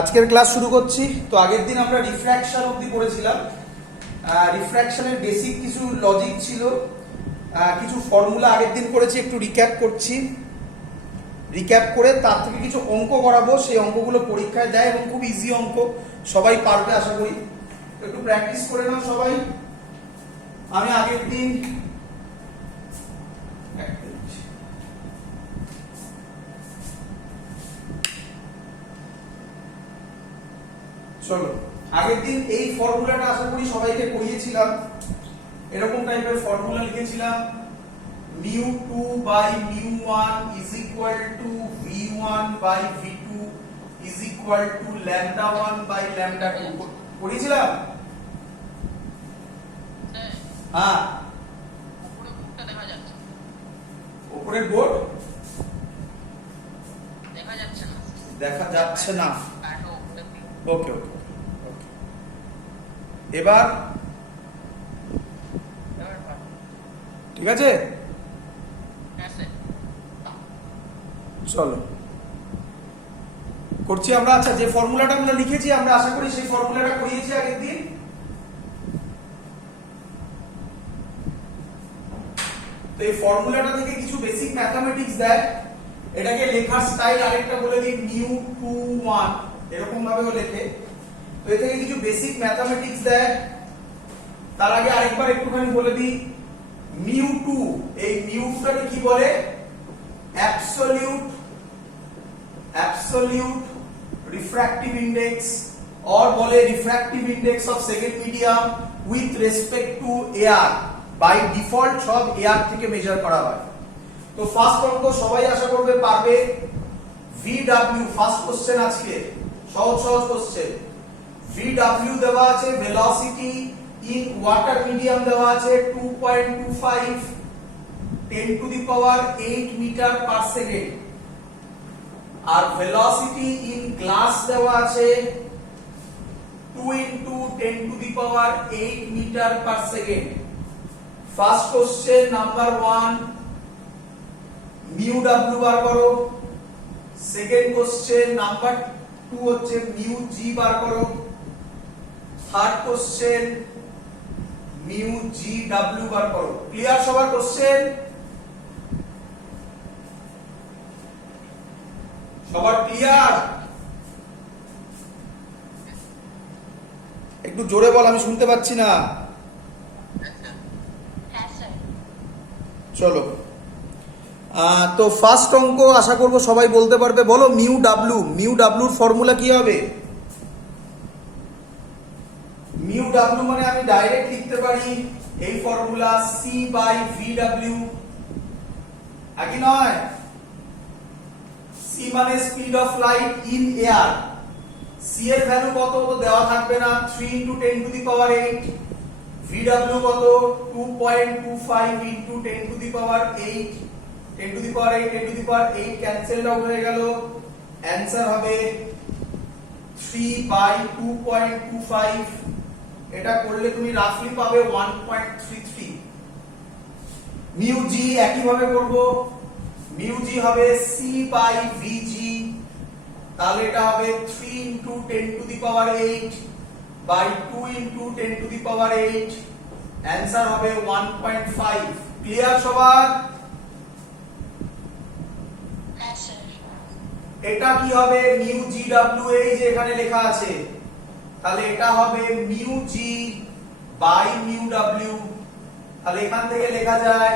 আজকের ক্লাস শুরু করছি। তো আগের দিন আমরা রিফ্র্যাকশন অবধি পড়েছিলাম। রিফ্র্যাকশনের বেসিক কিছু লজিক ছিল, কিছু ফর্মুলা আগের দিন করেছি, একটু রিক্যাপ করছি। রিক্যাপ করে তার থেকে কিছু অঙ্ক করাবো, সেই অঙ্কগুলো পরীক্ষায় দেয় এবং খুব ইজি অঙ্ক, সবাই পারবে আশা করি। একটু প্র্যাকটিস করে নাও সবাই। আমি আগের দিন চলো আগের দিন এই ফর্মুলাটা আশা করি সবাইকে পড়িয়েছিলাম। এরকম টাইপের ফর্মুলা লিখেছিলাম, μ2 by μ1 is equal to v1 by v2 is equal to λ1 by λ2 পড়িয়েছিলাম। হ্যাঁ, উপরের বোর্ড দেখা যাচ্ছে না। ওকে ওকে, এবার ঠিক আছে, চলো করছি আমরা। আচ্ছা, যে ফর্মুলাটা আমরা লিখেছি, আমরা আশা করি সেই ফর্মুলাটা করিয়েছি আগের দিন। তো এই ফর্মুলাটা থেকে কিছু বেসিক ম্যাথমেটিক্স দেয়। এটাকে লেখার স্টাইল আরেকটা বলে দিই, μ21 এরকম ভাবেও লেখে। তো এ থেকে কিছু বেসিক ম্যাথমেটিক্স দেয়। তার আগে আরেকবার একটুখানি বলে দিই, μ2, এই μ2টাকে কি বলে? অ্যাবসলিউট রিফ্র্যাক্টিভ ইনডেক্স, অর বলে refractive index of second medium with respect to air. By default সব এয়ার থেকে মেজার করা হয়। তো ফার্স্ট অঙ্ক সবাই আশা করবে পারবে। VW ফার্স্ট কোশ্চেন আজকে, সহজ সহজ কোশ্চেন। VW দেওয়া আছে, ভেলোসিটি ইন ওয়াটার মিডিয়াম দেওয়া আছে 2.25 10 to the power 8 metre per second. আর ভেলোসিটি ইন গ্লাস দেওয়া আছে 2 into 10 to the power 8 metre per second. First question number 1, μW বার করো। সেকেন্ড কোশ্চেন নাম্বার 2 হচ্ছে μg বার করো। থার্ড কোশ্চেন μgw বার করো। ক্লিয়ার সবার কোশ্চেন? সবার ক্লিয়ার? একটু জোরে বল, আমি শুনতে পাচ্ছি না। চলো, তো ফার্স্ট অঙ্ক আশা করব সবাই বলতে পারবে। বলো μw এর ফর্মুলা কি হবে? μw মানে আমি ডাইরেক্ট লিখতে পারি এই ফর্মুলা, c বাই vw। একই নয়? c মানে speed of light in air. c এর ভ্যালু কত তো দেওয়া থাকবে না, 3 into 10 to the power 8। vw কত? 2.25 into 10 to the power 8। 10 to the power 8, 10 to the power 8 cancel out হয়ে গেল। অ্যানসার হবে 3 বাই 2.25। এটা করলে তুমি রাফলি পাবে 1.33। μg একই ভাবে করব, μg হবে c বাই vg। তাহলে এটা হবে 3 into 10 to the power 8 by 2 into 10 to the power 8। Answer হবে 1.5। ক্লিয়ার সবার? এটা কি হবে? μgw, এই যে এখানে লেখা আছে, তাহলে এটা হবে μg বাই μw। তাহলে এখান থেকে লেখা যায়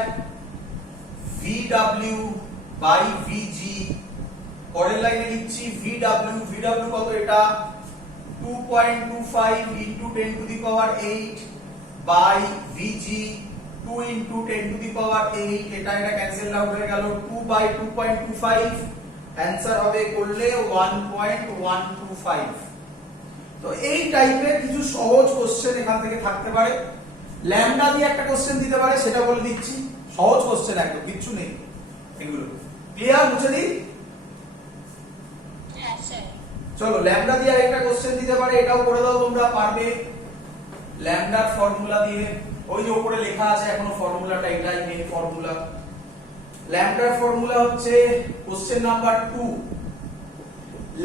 vw বাই vg। পরের লাইনে লিখছি vw কত? এটা 2.25 into 10 to the power 8 by vg 2 into 10 to the power 8। এটা ক্যান্সেল আউট হয়ে গেল, 2 বাই 2.25। অ্যানসার হবে করলে 1.125। তো এই টাইপের কিছু সহজ কোশ্চেন এখান থেকে থাকতে পারে। ল্যামডা দিয়ে একটা কোশ্চেন দিতে পারে, সেটা বলে দিচ্ছি। সহজ কোশ্চেন, একদম কিচ্ছু নেই এগুলো। ক্লিয়ার? মুছে দিই? হ্যাঁ স্যার। চলো, ল্যামডা দিয়ে আরেকটা কোশ্চেন দিতে পারে, এটাও করে দাও, তোমরা পারবে। ল্যামডার ফর্মুলা দিয়ে, ওই যে উপরে লেখা আছে এখনো ফর্মুলাটা, এটাই মেইন ফর্মুলা। ল্যামডার ফর্মুলা হচ্ছে question number 2,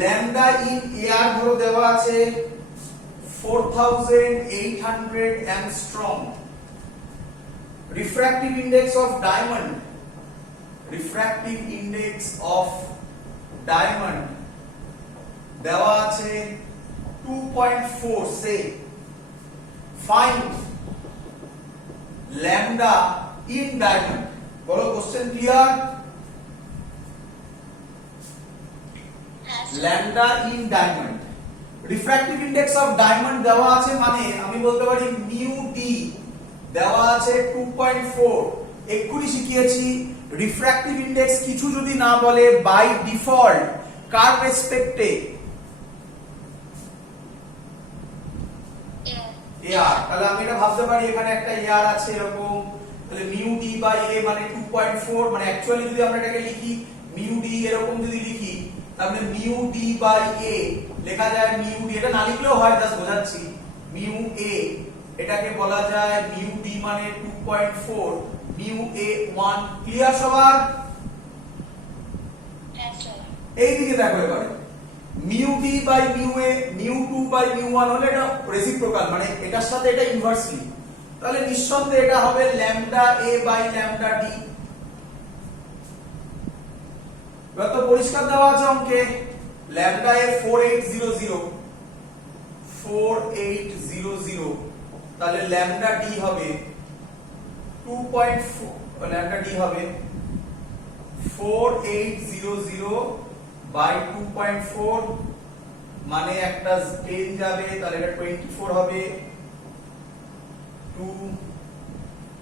lambda in air ধরো দেওয়া আছে 4800 angstrom. refractive index of diamond দেওয়া আছে 2.4 সে find lambda in diamond। বলো question clear? lambda in diamond, refractive index of diamond দেওয়া আছে, মানে আমি বলতে পারি mu d দেওয়া আছে 2.4। এক্ষুনি শিখিয়েছি রিফ্র্যাক্টিভ ইনডেক্স কিছু যদি না বলে বাই ডিফল্ট কার রেসপেক্টে এআর, তাহলে আমি এটা ভাবতে পারি এখানে একটা এআর আছে এরকম, তাহলে মিউ ডি বাই এ মানে 2.4, মানে অ্যাকচুয়ালি যদি আমরা এটাকে লিখি মিউ ডি এরকম যদি লিখি তাহলে মিউ ডি বাই এ লেখা যায় মিউ ডি, এটা না লিখলেও হয়, জাস্ট বোঝাচ্ছি মিউ এ এটাকে বলা যায় মিউ ডি মানে 2.4 মিউ এ 1। ক্লিয়ার সবার? এই দিকে দেখো এবারে mu D by mu A mu 2 by mu 1 হলে এটা রেসিপ্রোকাল, মানে এটার সাথে এটা ইনভার্সলি, তাহলে নিঃসন্দেহে এটা হবে lambda A by lambda D. এবার তো পরিষ্কার দেওয়া আছে অঙ্কে ল্যামডা এ 4800, তাহলে ল্যামডা ডি হবে 2.4, ল্যামডা ডি হবে 4800 বাই 2.4 মানে একটা 10 যাবে, তাহলে এটা 24 হবে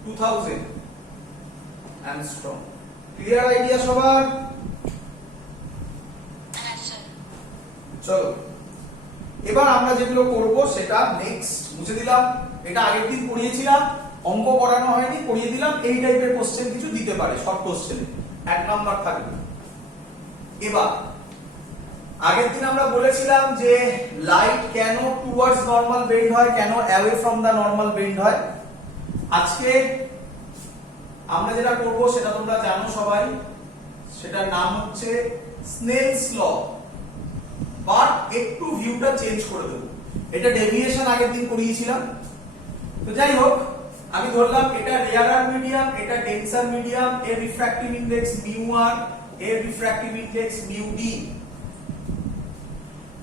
2000 অ্যাংস্ট্রম। ক্লিয়ার আইডিয়া সবার? চলো এবার আমরা যেগুলো করব সেটা নেক্সট মুছে দিলাম, এটা আগের দিন পড়িয়েছিলাম, অঙ্ক করানো হয়নি, পড়িয়ে দিলাম। এই টাইপের কোশ্চেন কিছু দিতে পারে, শর্ট কোশ্চেনে 1 নাম্বার থাকবে। এবার আগের দিন আমরা বলেছিলাম যে লাইট কেন টুয়ার্ডস নরমাল বেন্ড হয়, কেন away from the normal bend হয়। আজকে আমরা যেটা করব সেটা তোমরা জানো সবাই, সেটার নাম হচ্ছে স্নেলস ল, বাট একটু ভিউটা চেঞ্জ করে দেব। এটা ডেভিয়েশন আগের দিন করিয়েছিলাম, তো যাই হোক আমি ধরলাম এটা রেয়ারার মিডিয়াম, এটা ডেন্সার মিডিয়াম, এর রিফ্র্যাক্টিভ ইনডেক্স মিউ আর, এর refractive index mu D.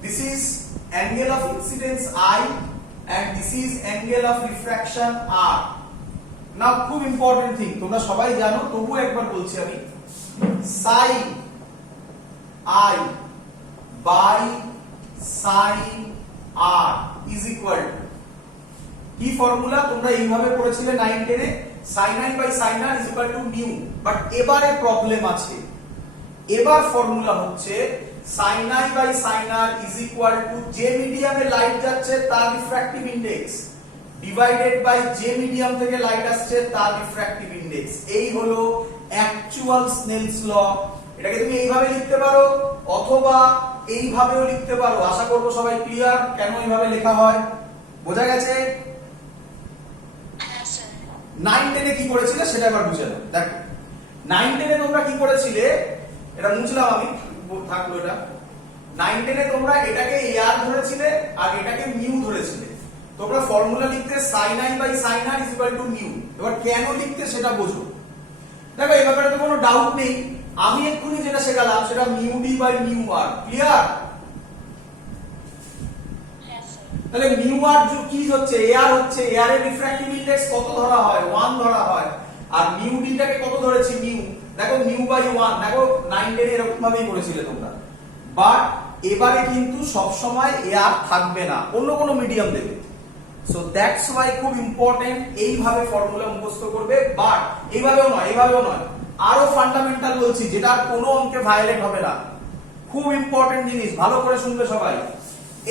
This is angle of incidence I and this is angle of refraction R. Now খুব ইম্পর্টেন্ট থিং, তোমরা সবাই জানো, তবু একবার বলছি আমি, sine i by sine r is equal to, কি ফর্মুলা তোমরা এইভাবে পড়েছিলে 9 10 এ, sin i by sin r is equal to mu. But এবারে প্রবলেম আছে, এবার ফর্মুলা হচ্ছে sin i by sin r is equal to যে মিডিয়ামে লাইট যাচ্ছে তার রিফ্র্যাক্টিভ ইনডেক্স ডিভাইডেড বাই যে মিডিয়াম থেকে লাইট আসছে তার রিফ্র্যাক্টিভ ইনডেক্স। এই হলো অ্যাকচুয়াল স্নেলস ল। এটাকে তুমি এইভাবে লিখতে পারো অথবা এইভাবেও লিখতে পারো। আশা করব সবাই ক্লিয়ার কেন এইভাবে লেখা হয়, বোঝা গেছে? 9 10 এ কি করেছিলে সেটা এবার বুঝে নাও। দেখো 9 10 এ তোমরা কি করেছিলে, এটা মুছলাম আমি, থাকলো এটা। 9 10 এ তোমরা এটাকে আর ধরেছিলে আর এটাকে মিউ ধরেছিলে। তোমরা ফর্মুলা লিখতে sin i by sin r is equal to mu. এবার কেন লিখতে সেটা বোঝো। দেখো এই ব্যাপারে তো কোনো ডাউট নেই, আমি এক্ষুনি যেটা শেখালাম সেটা mu D by mu R. Clear? তাহলে মিউ আর কি হচ্ছে, এআর হচ্ছে, এআর এর রিফ্র্যাক্টিভ ইনডেক্স কত ধরা হয়, 1 ধরা হয়। আর মিউ ডি টাকে কত ধরেছি, মিউ, দেখো মিউ বাই 1, দেখো 9 10 এরকম ভাবেই করেছিলে তোমরা। বাট এবারে কিন্তু সব সময় এআর থাকবে না, অন্য কোনো মিডিয়াম দেবে। সো দ্যাটস ওয়াই খুব ইম্পর্টেন্ট এইভাবে ফর্মুলা মুখস্থ করবে। বাট এইভাবেও নয়, এইভাবেও নয়, আরো ফান্ডামেন্টাল বলছি যেটা আর কোনো অঙ্কে ভায়োলেট হবে না। খুব ইম্পর্টেন্ট জিনিস, ভালো করে শুনবে সবাই।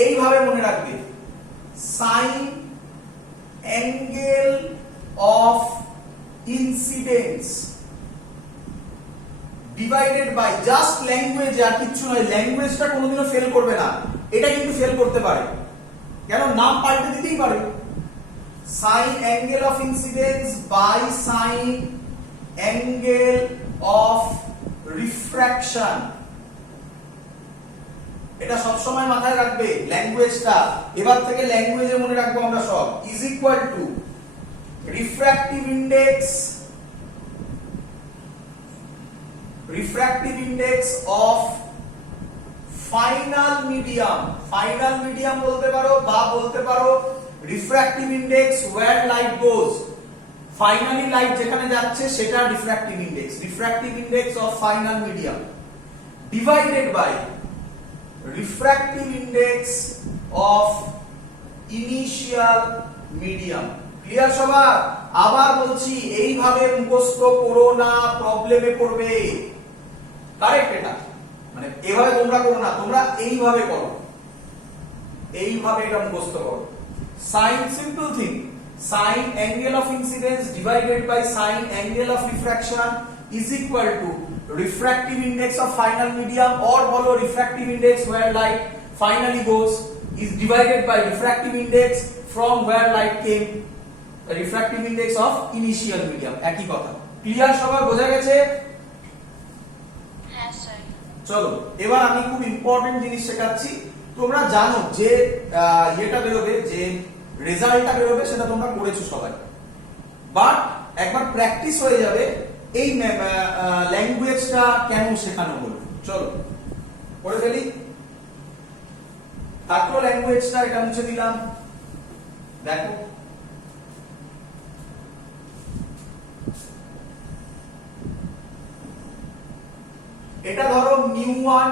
এইভাবে মনে রাখবে, sine angle of incidence divided by just language, আর কিছু নয়। ল্যাঙ্গুয়েজটা কোনোদিনও ফেল করবে না, এটা কিন্তু ফেল করতে পারে, কেন নাম পাল্টে দিতেই পারে। Sine angle of incidence by sine angle of refraction এটা সব সময় মাথায় রাখবে ল্যাঙ্গুয়েজটা, এবার থেকে ল্যাঙ্গুয়েজে মনে রাখবো আমরা সব, is equal to refractive index of final medium বলতে পারো, বা বলতে পারো refractive index where light goes, finally light যেখানে যাচ্ছে সেটা refractive index of final medium divided by refractive index of initial medium। Clear সবার? আবার বলছি এইভাবে মুখস্থ করো না, প্রবলেমে পড়বে। কারেক্ট? এটা মানে এভাবে তোমরা করো না, তোমরা এইভাবে করো, এইভাবে এটা মুখস্থ করো। sin, simple thing, sin angle of incidence divided by sin angle of refraction is equal to refractive index of final medium, or bolo refractive index where light finally goes is divided by refractive index from where light came, the refractive index of initial medium। একই কথা। Clear সবার? বোঝা গেছে? হ্যাঁ sir. চলো এবার আমি খুব ইম্পর্টেন্ট জিনিস শেখাচ্ছি। তোমরা জানো যে এটা বেরোবে, যে রেজাল্টটা বেরোবে সেটা তোমরা করেছো সবাই, বাট একবার প্র্যাকটিস হয়ে যাবে এই ল্যাঙ্গুয়েজটা কেন শেখানো হলো। চলো পড়ে ফেলি। থাকলো ল্যাঙ্গুয়েজটা, এটা মুছে দিলাম। দেখো এটা ধরো μ1,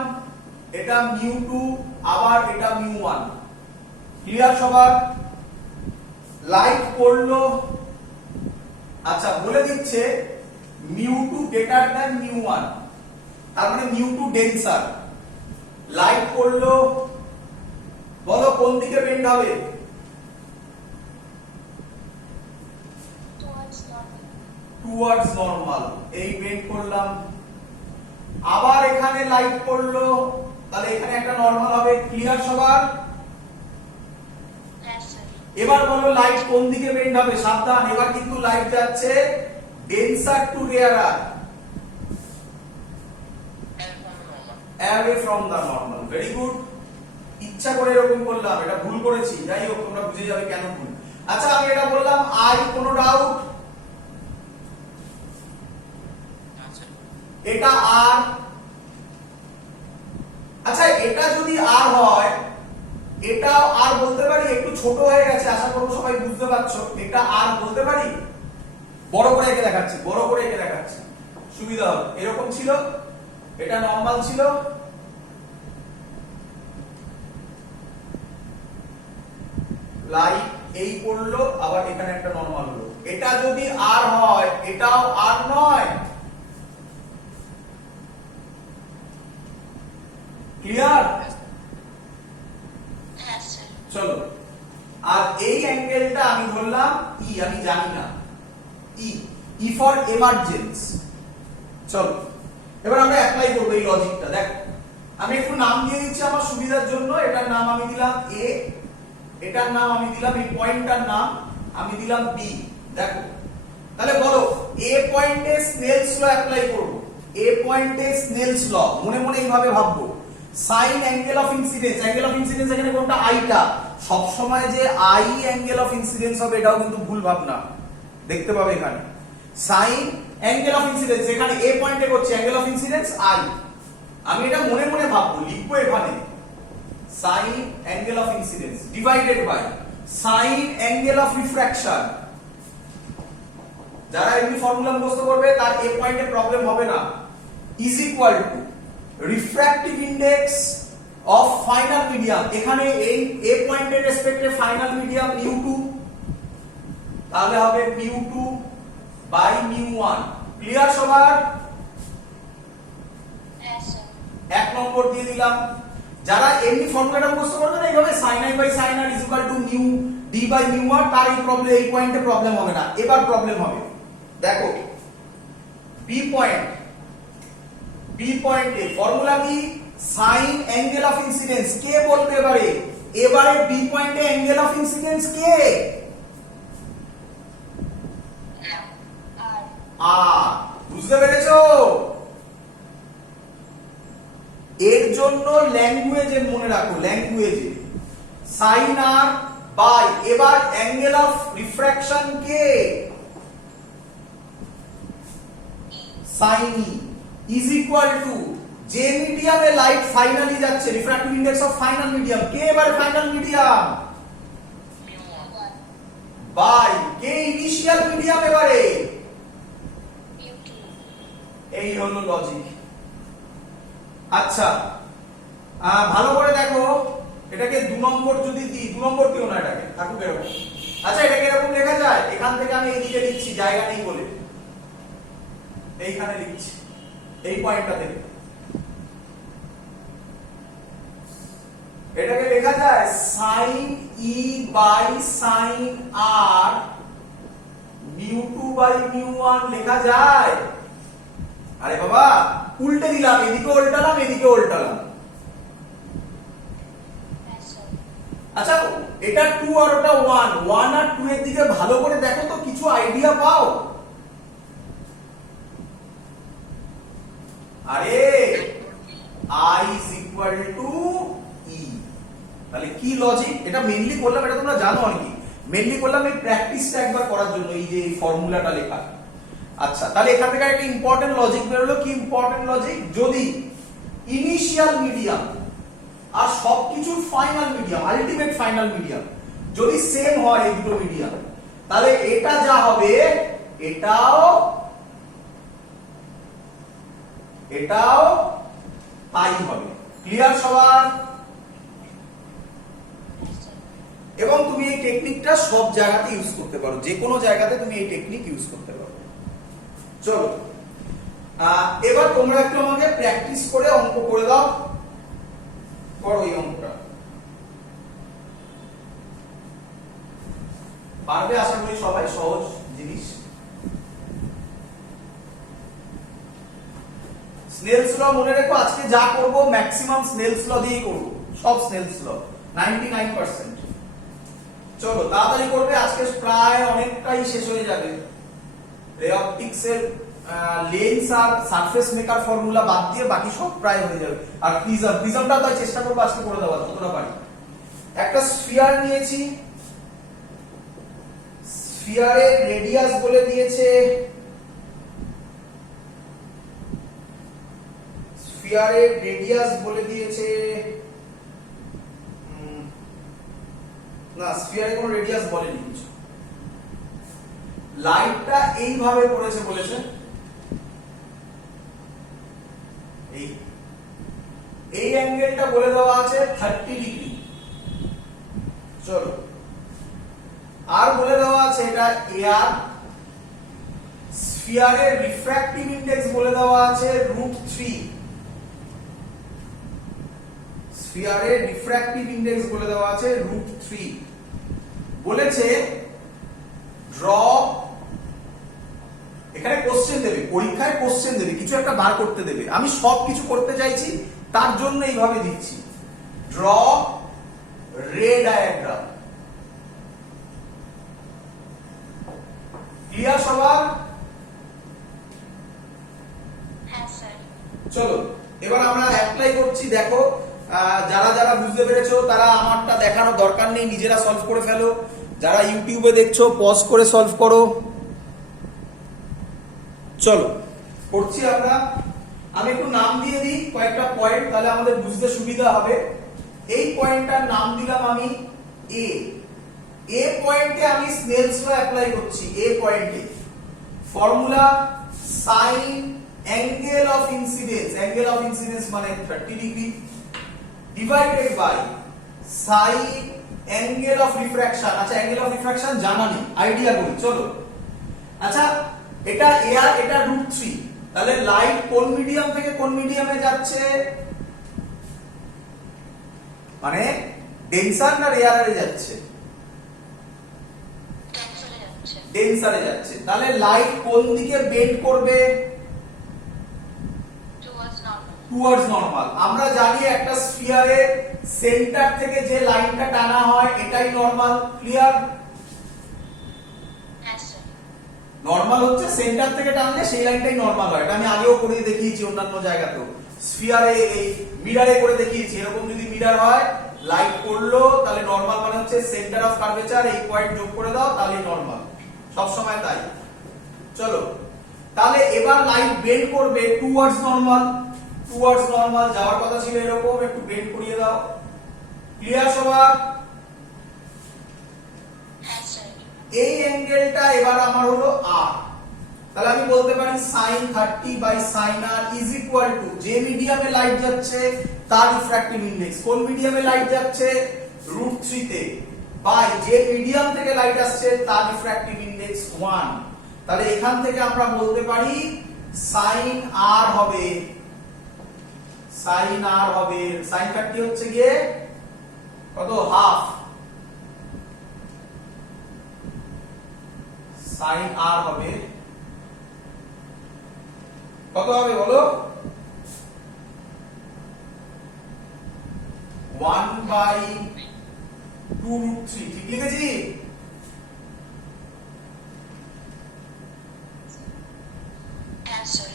এটা μ2, আবার এটা μ1। ক্লিয়ার সবার? লাইট পড়লো, আচ্ছা বলে দিচ্ছে μ2 গ্রেটার দ্যান μ1, তার মানে μ2 ডেন্সার। লাইট পড়লো, বলো কোন দিকে বেন্ড হবে? Towards normal. এই বেন্ড করলাম। আবার এখানে লাইট পড়লো, তাহলে এখানে একটা নরমাল হবে। ক্লিয়ার সবার? এবার বলো লাইট কোন দিকে বেন্ড হবে? সাবধান, এবার কিন্তু লাইট যাচ্ছে denser to rarer, away from the normal। Very good. ইচ্ছা করে এরকম করলাম, এটা ভুল করেছি, যাই হোক তোমরা বুঝে যাবে কেন ভুল। আচ্ছা আমি এটা বললাম আই, কোনো ডাউট? এটা আর, আচ্ছা এটা যদি আর হয়, এটাও আর বলতে পারি? একটু ছোট হয়ে গেছে, আশা করব সবাই বুঝতে পারছো। এটা আর বলতে পারি? বড় করে এঁকে দেখাচ্ছি, বড় করে এঁকে দেখাচ্ছি, সুবিধা হবে। এরকম ছিল, এটা নরমাল ছিল, লাইট এই পড়লো, আবার এখানে একটা নরমাল হলো। এটা যদি আর হয়, এটাও আর নয়। ক্লিয়ার? চলো, আর এই অ্যাঙ্গেলটা আমি ধরলাম ই, আমি জানি না, ই ফর এমার্জেন্স। চলো এবার আমরা অ্যাপ্লাই করব এই লজিকটা। দেখো আমি একটু নাম দিয়ে দিচ্ছি আমার সুবিধার জন্য। এটার নাম আমি দিলাম এ, এটার নাম আমি দিলাম, এই পয়েন্টটার নাম আমি দিলাম বি। দেখো তাহলে বলো এ পয়েন্টে স্নেলস ল অ্যাপ্লাই করব। এ পয়েন্টে স্নেলস ল মনে মনে এইভাবে ভাববো, sign angle of incidence, angle of incidence এখানে কোনটা? আইটা। সব সময় যে আই অ্যাঙ্গেল অফ ইনসিডেন্স হবে এটাও কিন্তু ভুল ভাবনা। দেখতে পাবে এখানে সাইন অ্যাঙ্গেল অফ ইনসিডেন্স, এখানে এ পয়েন্টে করছে অ্যাঙ্গেল অফ ইনসিডেন্স আই। আমি এটা মনে মনে ভাববো, লিখবো এখানে sine angle of incidence divided by sine angle of refraction. যারা এমনি ফর্মুলা মুখস্থ করবে তার এ পয়েন্টে প্রবলেম হবে না, is equal to refractive index of final medium. এখানে এই এ পয়েন্টের রেসপেক্টে ফাইনাল মিডিয়াম μ2, তাহলে হবে μ2 বাই μ1। ক্লিয়ার সবার? এক নম্বর দিয়ে দিলাম। যারা এমনি ফর্মুলাটা মুখস্থ করবে না এইভাবে sin i by sin r equal to μ d by μr, তার এই প্রবলেম, এই পয়েন্টে প্রবলেম হবে না। এবার প্রবলেম হবে, দেখো বি পয়েন্ট, বি পয়েন্টে ফর্মুলা কি? Sine angle of incidence. কে বলবে এবারে? এবারে বি পয়েন্টে অ্যাঙ্গেল অফ ইনসিডেন্স কে? আর। বুঝতে পেরেছো? এর জন্য ল্যাঙ্গুয়েজে মনে রাখো, ল্যাঙ্গুয়েজে সাইন আর বাই, এবার অ্যাঙ্গেল অফ রিফ্র্যাকশন কে sine i is equal to যে মিডিয়ামে লাইট ফাইনালি যাচ্ছে, refractive index of final medium কে, এবারে ফাইনাল মিডিয়াম বাই কে ইনিশিয়াল মিডিয়াম, এবারে এই হলো লজিক। আচ্ছা ভালো করে দেখো, এটাকে 2 নম্বর যদি দিই, 2 নম্বর দিও না, এটাকে থাকুক এরকম। আচ্ছা এটাকে এরকম লেখা যায়, এখান থেকে আমি এদিকে লিখছি জায়গা নেই বলে, এইখানে লিখছি এই পয়েন্টটা থেকে, এটাকে লেখা যায় sin e by sin r μ2 by μ1 লেখা যায়। আরে বাবা উল্টে দিলাম, এদিকে উল্টালাম এদিকে উল্টালাম। আচ্ছা এটা 2 আর ওটা 1, 1 আর 2 এর দিকে ভালো করে দেখো তো, কিছু আইডিয়া পাও? আরে I is equal to E, তাহলে কি লজিক? এটা মেইনলি করলাম, এটা তোমরা জানো আর কি, মেইনলি করলাম এই প্র্যাকটিসটা একবার করার জন্য, এই যে ফর্মুলাটা লেখা। আচ্ছা তাহলে এখান থেকে একটা ইম্পর্টেন্ট লজিক বেরোলো। কি ইম্পর্টেন্ট লজিক? যদি ইনিশিয়াল মিডিয়াম আর সবকিছুর final medium, ultimate final medium যদি সেম হয় এই দুটো মিডিয়াম, তাহলে এটা যা হবে এটাও তাই হবে। ক্লিয়ার সবার? এবং তুমি এই টেকনিকটা সব জায়গাতে ইউজ করতে পারো, যে কোনো জায়গাতে তুমি এই টেকনিক ইউজ করতে পারো। চলো এবার তোমরা একটু আমাকে প্র্যাকটিস করে অঙ্ক করে দাও, করো এই অঙ্কটা। পারবে আশা করি সবাই, সহজ জিনিস। স্নেলস ল মনে রেখো, আজকে যা করব ম্যাক্সিমাম স্নেলস ল দিয়েই করব, সব স্নেলস ল 99%। চলো তাড়াতাড়ি করবে, আজকে প্রায় অনেকটাই শেষ হয়ে যাবে। রে অপটিক্স এর লেন্স আর সারফেস মেকার ফর্মুলা বাদ দিয়ে বাকি সব প্রায় হয়ে যাবে। আর প্রিজমটা তো চেষ্টা করব আজকে করে দেওয়ার যতটা পারি। একটা স্ফিয়ার নিয়েছি, স্ফিয়ারের রেডিয়াস বলে দিয়েছে, স্ফিয়ারের রেডিয়াস বলে দিয়েছে, না স্ফিয়ারে কোনো রেডিয়াস বলেনি কিছু। লাইটটা এইভাবে পড়েছে বলেছে, এই অ্যাঙ্গেলটা বলে দেওয়া আছে 30 ডিগ্রি। চলো আর বলে দেওয়া আছে এটা এয়ার, স্ফিয়ারের রিফ্র্যাক্টিভ ইনডেক্স বলে দেওয়া আছে √3, স্ফিয়ারের রিফ্র্যাক্টিভ ইনডেক্স বলে দেওয়া আছে √3। বলেছে ড্র, এখানে কোশ্চেন দেবে, পরীক্ষায় কোশ্চেন দেবে, কিছু একটা বার করতে দেবে। আমি সব কিছু করতে চাইছি, তার জন্য এইভাবে দিচ্ছি, ড্র রে ডায়াগ্রাম। ক্লিয়ার সবার? হ্যাঁ স্যার। চলো এবার আমরা অ্যাপ্লাই করছি। দেখো যারা যারা বুঝতে পেরেছো তারা আমারটা দেখানোর দরকার নেই, নিজেরা সলভ করে ফেলো। যারা ইউটিউবে দেখছো পজ করে সলভ করো। চলো করছি আমরা। আমি একটু নাম দিয়ে দিই কয়েকটা পয়েন্ট, তাহলে আমাদের বুঝতে সুবিধা হবে। এই পয়েন্টটার নাম দিলাম আমি এ। এ পয়েন্টে আমি স্নেলস ল অ্যাপ্লাই করছি। এ পয়েন্টে formula sine angle of incidence, angle of incidence মানে 30 degree, divided by sine angle of refraction. আচ্ছা অ্যাঙ্গেল অফ রিফ্র্যাকশন জানা নেই, আইডিয়া করি চলো। আচ্ছা এটা এয়ার, এটা √3, তাহলে লাইট কোন মিডিয়াম থেকে কোন মিডিয়ামে যাচ্ছে, মানে ডেনসার না রেয়ারে যাচ্ছে? ডেনসারে যাচ্ছে। তাহলে লাইট কোন দিকে বেন্ড করবে? Towards normal. আমরা জানি একটা স্ফিয়ারের সেন্টার থেকে যে লাইনটা টানা হয় এটাই নরমাল। ক্লিয়ার? নরমাল হচ্ছে সেন্টার থেকে টানলে সেই লাইনটাই নরমাল হয়। এটা আমি আগেও করে দেখিয়েছি অন্যান্য জায়গাতেও। স্ফিয়ারে এই মিরারে করে দেখিয়েছি। এরকম যদি মিরার হয়, লাইট পড়লো, তাহলে নরমাল মানে হচ্ছে সেন্টার অফ কার্ভেচার, এই পয়েন্ট যোগ করে দাও, তাহলে নরমাল, সব সময় তাই। চলো, তাহলে এবার লাইট বেন্ড করবে টুয়ার্ডস নরমাল। টুয়ার্ডস নরমাল যাওয়ার কথা ছিল এরকম, একটু বেন্ড করিয়ে দাও। ক্লিয়ার সবার? হ্যাঁ স্যার। এই অ্যাঙ্গেলটা এবার আমার হলো r, তাহলে আমি বলতে পারি sin 30 by sin r is equal to, যে মিডিয়ামে লাইট যাচ্ছে তার রিফ্র্যাক্টিভ ইনডেক্স, কোন মিডিয়ামে লাইট যাচ্ছে √3 তে, বাই যে মিডিয়াম থেকে লাইট আসছে তার রিফ্র্যাক্টিভ ইনডেক্স 1। তাহলে এখান থেকে আমরা বলতে পারি sin r হবে, sin r হবে, sin 30 হচ্ছে গিয়ে কত, হাফ, sin r হবে কত হবে বলো, 1/2√3, ঠিক লিখেছি? হ্যাঁ স্যার।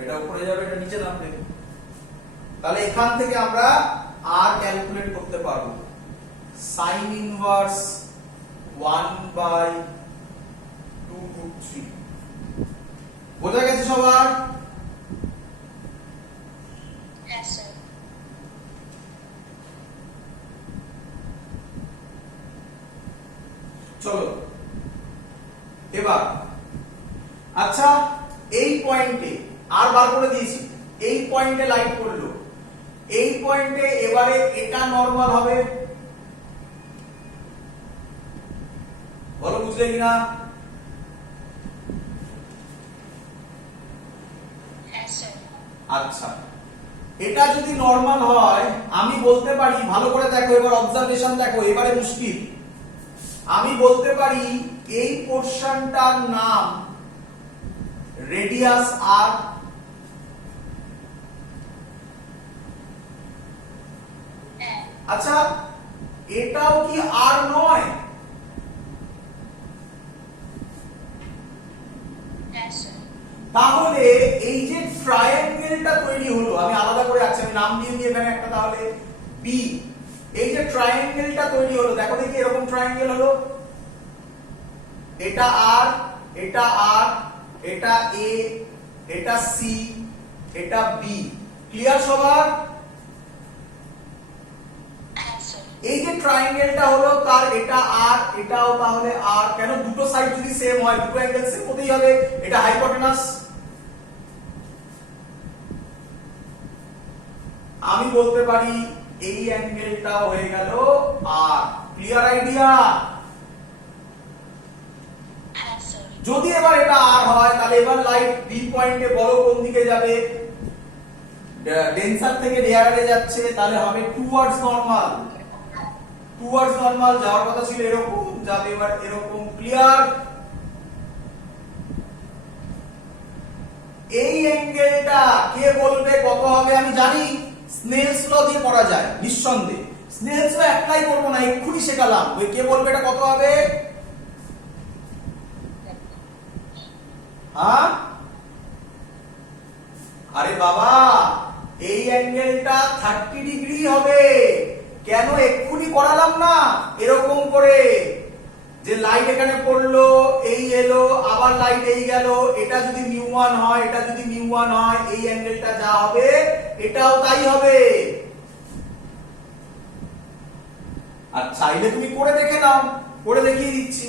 এটা উপরে যাবে, এটা নিচে নামবে। তাহলে এখান থেকে আমরা r ক্যালকুলেট করতে পারবো, sin ইনভার্স 1/2√3। বোঝা গেছে সবার? হ্যাঁ স্যার। চলো এবার, আচ্ছা এই পয়েন্টে আর বার করে দিয়েছি, এই পয়েন্টে লাইট পড়লো, এই পয়েন্টে এবারে এটা নরমাল হবে, বলো বুঝলে কিনা? হ্যাঁ স্যার। আচ্ছা, এটা যদি নরমাল হয় আমি বলতে পারি, ভালো করে দেখো এবার, অবজারভেশন দেখো, এবারে মুশকিল, আমি বলতে পারি এই পোরশনটার নাম রেডিয়াস r, হ্যাঁ। আচ্ছা এটাও কি r নয়? হ্যাঁ স্যার। তাহলে এই যে ট্রায়াঙ্গেলটা তৈরি হলো, আমি আলাদা করে আছি, আমি নাম দিয়ে দিই এখানে একটা, তাহলে b, এই যে ট্রায়াঙ্গেলটা তৈরি হলো, দেখো দেখি এরকম ট্রায়াঙ্গেল হলো, এটা r, এটা r, এটা a, এটা c, এটা b। ক্লিয়ার সবার? হ্যাঁ স্যার। এই যে ট্রায়াঙ্গেলটা হলো, তার এটা r, এটাও তাহলে r, কেন দুটো সাইড যদি সেম হয়, দুটো অ্যাঙ্গেল সেম হতেই হবে, এটা হাইপোটেনাস। আমি বলতে পারি এই অ্যাঙ্গেলটা হয়ে গেল r। Clear idea? হ্যাঁ স্যার। যদি এবার এটা r হয়, তাহলে এবার লাইট b পয়েন্টে বড় কোন দিকে যাবে, ডেন্সার থেকে রেয়ারে যাচ্ছে, তাহলে হবে টুয়ার্ডস নরমাল। টুয়ার্ডস নরমাল যাওয়ার কথা ছিল এরকম, যাবে এবার এরকম। ক্লিয়ার? এই অ্যাঙ্গেলটা কে বলবে কত হবে? আমি জানি স্নেলস ল দিয়ে করা যায় নিঃসন্দেহে, স্নেলস ল অ্যাপ্লাই করব না, এক্ষুনি শেখালাম। ওই কে বলবে এটা কত হবে? হ্যাঁ, আরে বাবা, এই অ্যাঙ্গেলটা 30 ডিগ্রি হবে। কেন এক্ষুনি করালাম না এরকম করে, যে লাইট এখানে পড়লো, এই এলো, আবার লাইট এই গেল, এটা যদি μ1 হয়, এটা যদি μ1 হয়, এই অ্যাঙ্গেলটা যা হবে এটাও তাই হবে। আর চাইলে তুমি করে দেখে নাও, করে দেখিয়ে দিচ্ছি,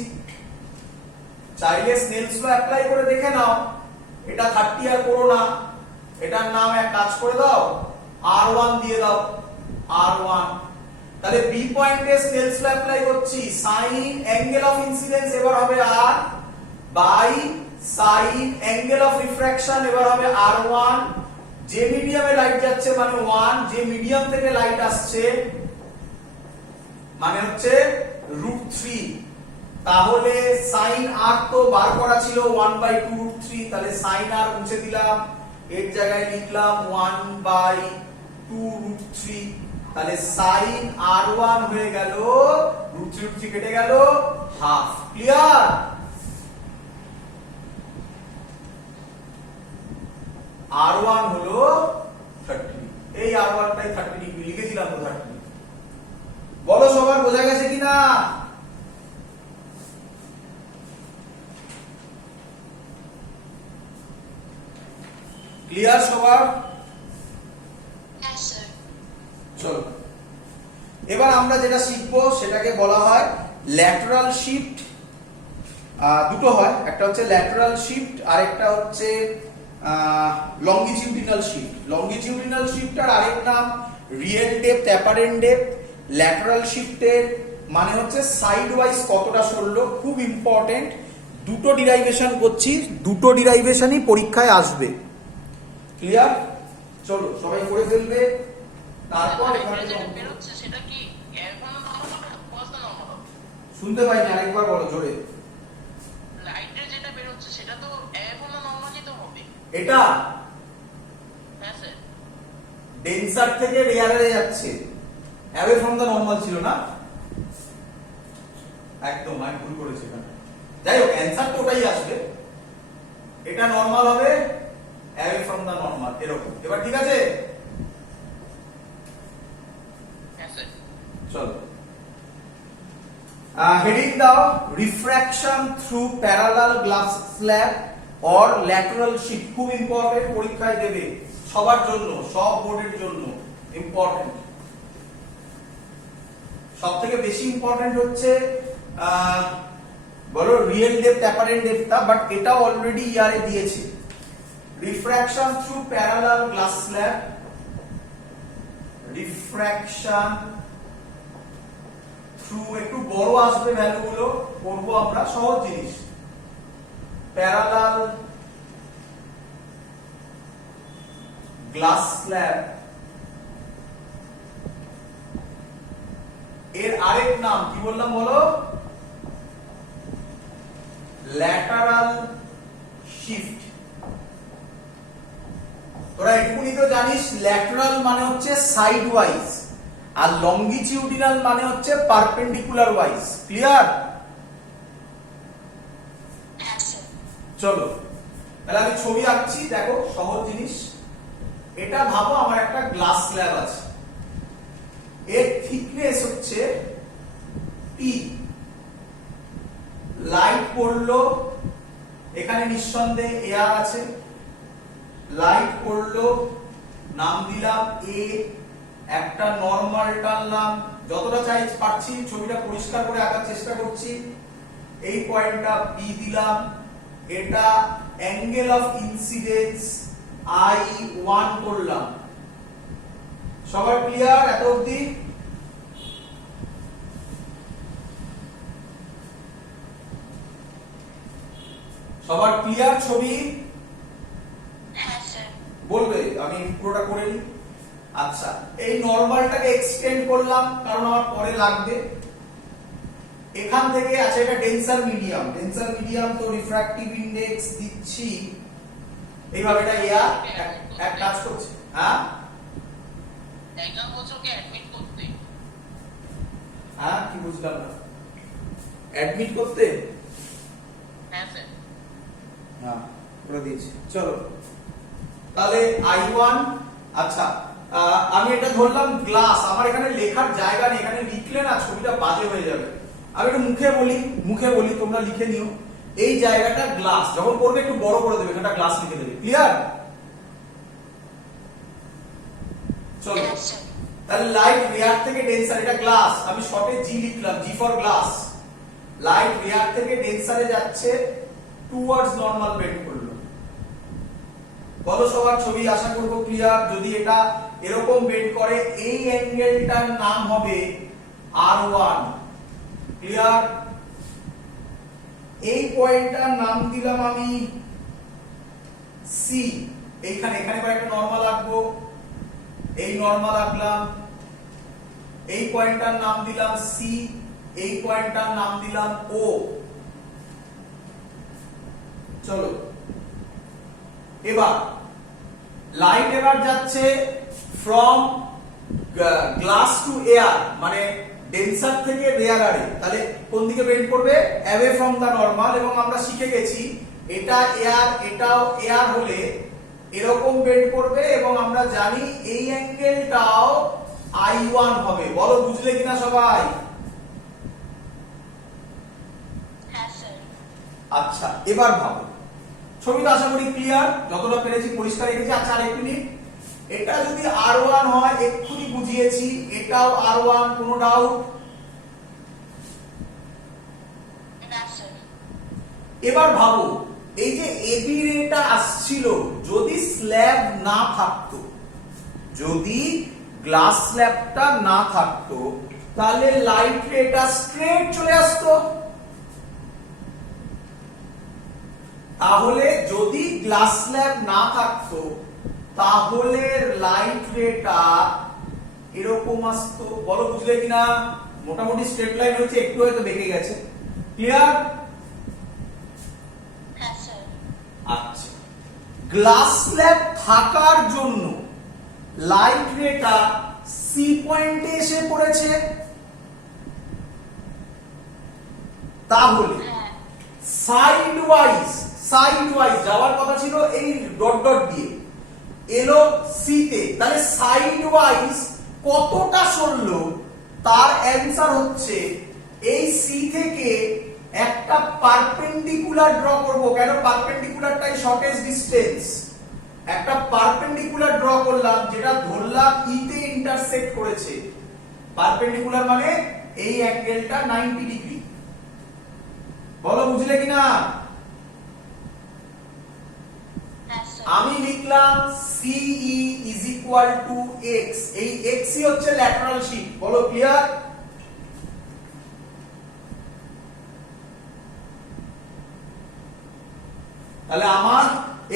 চাইলে স্নেলস ল অ্যাপ্লাই করে দেখে নাও। এটা 30 আর করো না, এটার নাম এক কাজ করে দাও, r1 দিয়ে দাও, r1। তাহলে বি পয়েন্টে স্নেলস ল অ্যাপ্লাই করছি, সাইন অ্যাঙ্গেল অফ ইনসিডেন্স এবার হবে r by sine angle of refraction এবার হবে r1, যে মিডিয়ামে লাইট যাচ্ছে মানে 1, যে মিডিয়াম থেকে লাইট আসছে মানে হচ্ছে √3। তাহলে sin r তো বার করা ছিল 1/2√3, তাহলে sin r মুছে দিলাম, এর জায়গায় লিখলাম 1/2√3, তাহলে sin r1 হয়ে গেল √3 কেটে গেল হাফ। ক্লিয়ার? r1 হলো 30। এই R1টাই 30 ডিগ্রি লিখেছিলাম তো 30। বলো সবার বোঝা গেছে কিনা? ক্লিয়ার সবার? Yes, sir. চলো এবার আমরা যেটা শিখবো সেটাকে বলা হয় ল্যাটারাল শিফট। দুটো হয়, একটা হচ্ছে ল্যাটারাল শিফট আর একটা হচ্ছে লঙ্গিটিউডিনাল শিফট। লঙ্গিটিউডিনাল শিফটার আরেক নাম real depth apparent depth. Lateral শিফটের মানে হচ্ছে সাইড ওয়াইজ কতটা সরলো। খুব ইম্পর্টেন্ট, দুটো ডিরাইভেশন করছি, দুটো ডিরাইভেশনই পরীক্ষায় আসবে। ক্লিয়ার? চলো সবাই করে ফেলবে। তারপর এখানে যেটা বেরোচ্ছে সেটা কি এখন নরমাল হবে ফার্স্ট নরমাল? শুনতে পাইনি, আরেকবার বলো জোরে। লাইটের যেটা বেরোচ্ছে সেটা তো এখন নরমালই তো হবে। এটা হ্যাঁ স্যার। ডেন্সার থেকে রেয়ারে যাচ্ছে, অ্যাওয়ে ফ্রম দ্য নরমাল ছিল না? একদম আমি ভুল করেছি এখানে। যাই হোক অ্যানসার তো ওটাই আসবে। এটা নরমাল হবে, অ্যাওয়ে ফ্রম দ্য নরমাল এরকম। এবার ঠিক আছে? হ্যাঁ স্যার। চলো হেডিং দাও refraction through parallel glass slab or lateral shift. খুব ইম্পর্টেন্ট, পরীক্ষায় দেবে সবার জন্য, সব বোর্ডের জন্য ইম্পর্টেন্ট। সব থেকে বেশি ইম্পর্টেন্ট হচ্ছে বলো রিয়েল ডেপথ অ্যাপারেন্ট ডেপথটা, বাট এটা অলরেডি ইয়ারে দিয়েছে। Refraction through parallel glass slab, refraction through, একটু বড় আসবে ভ্যালুগুলো, করবো আমরা সহজ জিনিস। প্যারালাল গ্লাস স্ল্যাব এর আরেক নাম কি বললাম বলো? Lateral shift. তোরা এটুকুনি তো জানিস, ল্যাটারাল মানে হচ্ছে সাইড ওয়াইজ আর লঙ্গিটিউডিনাল মানে হচ্ছে perpendicular wise. Clear? Yes, sir. চলো তাহলে আমি ছবি আঁকছি, দেখো সহজ জিনিস। এটা ভাবো আমার একটা গ্লাস স্ল্যাব আছে, এর থিকনেস হচ্ছে টি। লাইট পড়লো, এখানে নিঃসন্দেহে এয়ার আছে। লাইট পড়লো, নাম দিলাম এ, একটা নরমাল টানলাম, যতটা চাই পারছি ছবিটা পরিষ্কার করে আঁকার চেষ্টা করছি। এই পয়েন্টটা বি দিলাম, এটা অ্যাঙ্গেল অফ ইনসিডেন্স I1 করলাম। সবার ক্লিয়ার এত অবধি? সবার ক্লিয়ার ছবি? Yes, sir. বলবে, আমি পুরোটা করে নিই। আচ্ছা, এই নরমালটাকে এক্সটেন্ড করলাম কারণ আমার পরে লাগবে। এখান থেকে আছে এটা ডেন্সার মিডিয়াম। ডেন্সার মিডিয়াম তো রিফ্র্যাক্টিভ ইনডেক্স দিচ্ছি এইভাবে, এটা এয়ার এক কাজ করছে। হ্যাঁ একজন বলছো কি অ্যাডমিট করতে? হ্যাঁ কি বুঝলাম না? অ্যাডমিট করতে? হ্যাঁ স্যার। হ্যাঁ করে দিয়েছি। চলো তাহলে I1। আচ্ছা আমি এটা ধরলাম গ্লাস, আমার এখানে লেখার জায়গা নেই, এখানে লিখলে না ছবিটা বাজে হয়ে যাবে। আমি একটু মুখে বলি, তোমরা লিখে নিও। এই জায়গাটা গ্লাস, যখন করবে একটু বড় করে দেবে, এটা গ্লাস লিখে দেবে। ক্লিয়ার? চলো Yes, sir. তাহলে লাইট রেয়ার থেকে ডেন্সার, এটা গ্লাস, আমি শর্টে জি লিখলাম, G for glass. Light rare থেকে ডেন্সারে যাচ্ছে, টুয়ার্ডস নরমাল বেন্ড করলো। বলো সবার ছবি আশা করবো ক্লিয়ার। যদি এটা এরকম বেন্ড করে, এই অ্যাঙ্গেলটার নাম হবে R1। ক্লিয়ার? এই পয়েন্টটার নাম দিলাম আমি সি। এখানে কয়েকটা নরমাল আঁকবো, এই নরমাল আঁকলাম। এই পয়েন্টটার নাম দিলাম সি, এই পয়েন্টটার নাম দিলাম ও। চলো এবার লাইট এবার যাচ্ছে ফ্রম গ্লাস টু এয়ার, মানে ডেন্সার থেকে রেয়ারারে। তাহলে কোন দিকে বেন্ড করবে? Away from the normal. এবং আমরা শিখে গেছি এটা এয়ার, এটাও এয়ার হলে এরকম বেন্ড করবে এবং আমরা জানি এই অ্যাঙ্গেলটাও I1 হবে। বলো বুঝলে কিনা সবাই? হ্যাঁ স্যার। আচ্ছা এবার ভাবো, ছবিটা আশা করি ক্লিয়ার, যতটা পেরেছি পরিষ্কার রেখেছি। আচ্ছা আরেকটু মিনিট, এটা যদি R1 হয় এক্ষুনি বুঝিয়েছি, এটাও R1, কোনো ডাউট? না স্যার। এবার ভাবো, এই যে এবি রেটা আসছিল, যদি স্ল্যাব না থাকতো, যদি গ্লাস স্ল্যাবটা না থাকতো, তাহলে লাইট রেটা স্ট্রেট চলে আসতো। তাহলে যদি গ্লাস স্ল্যাব না থাকতো, তাহলে লাইট রেটা এরকম আসতো। বলো বুঝলে কিনা? মোটামুটি স্ট্রেট লাইন হচ্ছে, একটু হয়তো বেঁকে গেছে। ক্লিয়ার? হ্যাঁ স্যার। আচ্ছা, গ্লাস স্ল্যাব থাকার জন্য লাইট রেটা সি পয়েন্টে এসে পড়েছে। তাহলে হ্যাঁ। সাইড ওয়াইজ যাওয়ার কথা ছিল এই ডট ডট দিয়ে, এলো সি তে, তাহলে সাইড ওয়াইজ কতটা সরলো, তার অ্যানসার হচ্ছে এই সি থেকে একটা পারপেন্ডিকুলার ড্র করব। কেন? পারপেন্ডিকুলারটাই শর্টেস্ট ডিসটেন্স। একটা পারপেন্ডিকুলার ড্র করলাম, যেটা ধরলাম ই তে ইন্টারসেক্ট করেছে। পারপেন্ডিকুলার মানে এই অ্যাঙ্গেলটা 90 ডিগ্রি। বলো বুঝলে কিনা? হ্যাঁ স্যার। আমি লিখলাম CE is equal to x, এই x ই হচ্ছে ল্যাটারাল শিফট। বলো ক্লিয়ার? তাহলে আমার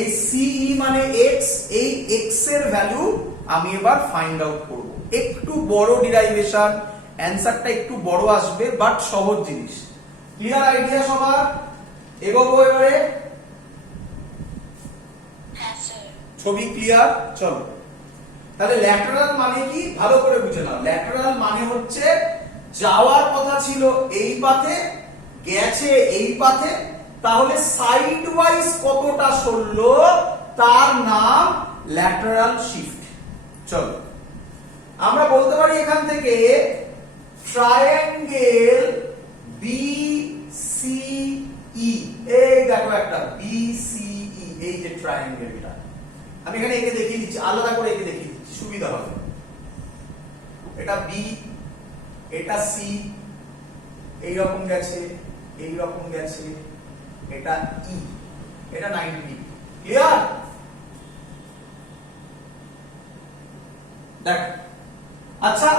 এই CE মানে x, এই x এর ভ্যালু আমি এবার ফাইন্ড আউট করব। একটু বড় ডিরাইভেশন, অ্যানসারটা একটু বড় আসবে, বাট সহজ জিনিস। ক্লিয়ার আইডিয়া সবার? এগোবো এবারে। হ্যাঁ স্যার। ছবি ক্লিয়ার? চলো তাহলে ল্যাটারাল মানে কি ভালো করে বুঝে নাও। ল্যাটারাল মানে হচ্ছে যাওয়ার কথা ছিল এই পাথে, গেছে এই পাথে, তাহলে সাইড ওয়াইজ কতটা সরলো তার নাম ল্যাটারাল শিফট। চলো আমরা বলতে পারি এখান থেকে ট্রায়াঙ্গেল BCE, এই দেখো একটা BCE, এই যে ট্রায়াঙ্গেলটা আমি এখানে এঁকে দেখিয়ে দিচ্ছি, আলাদা করে এঁকে দেখিয়ে দিচ্ছি, সুবিধা হবে। এটা B, এটা C, এই রকম গেছে, এই রকম গেছে, এটা E, এটা 90 ডিগ্রি। ক্লিয়ার? দেখ আচ্ছা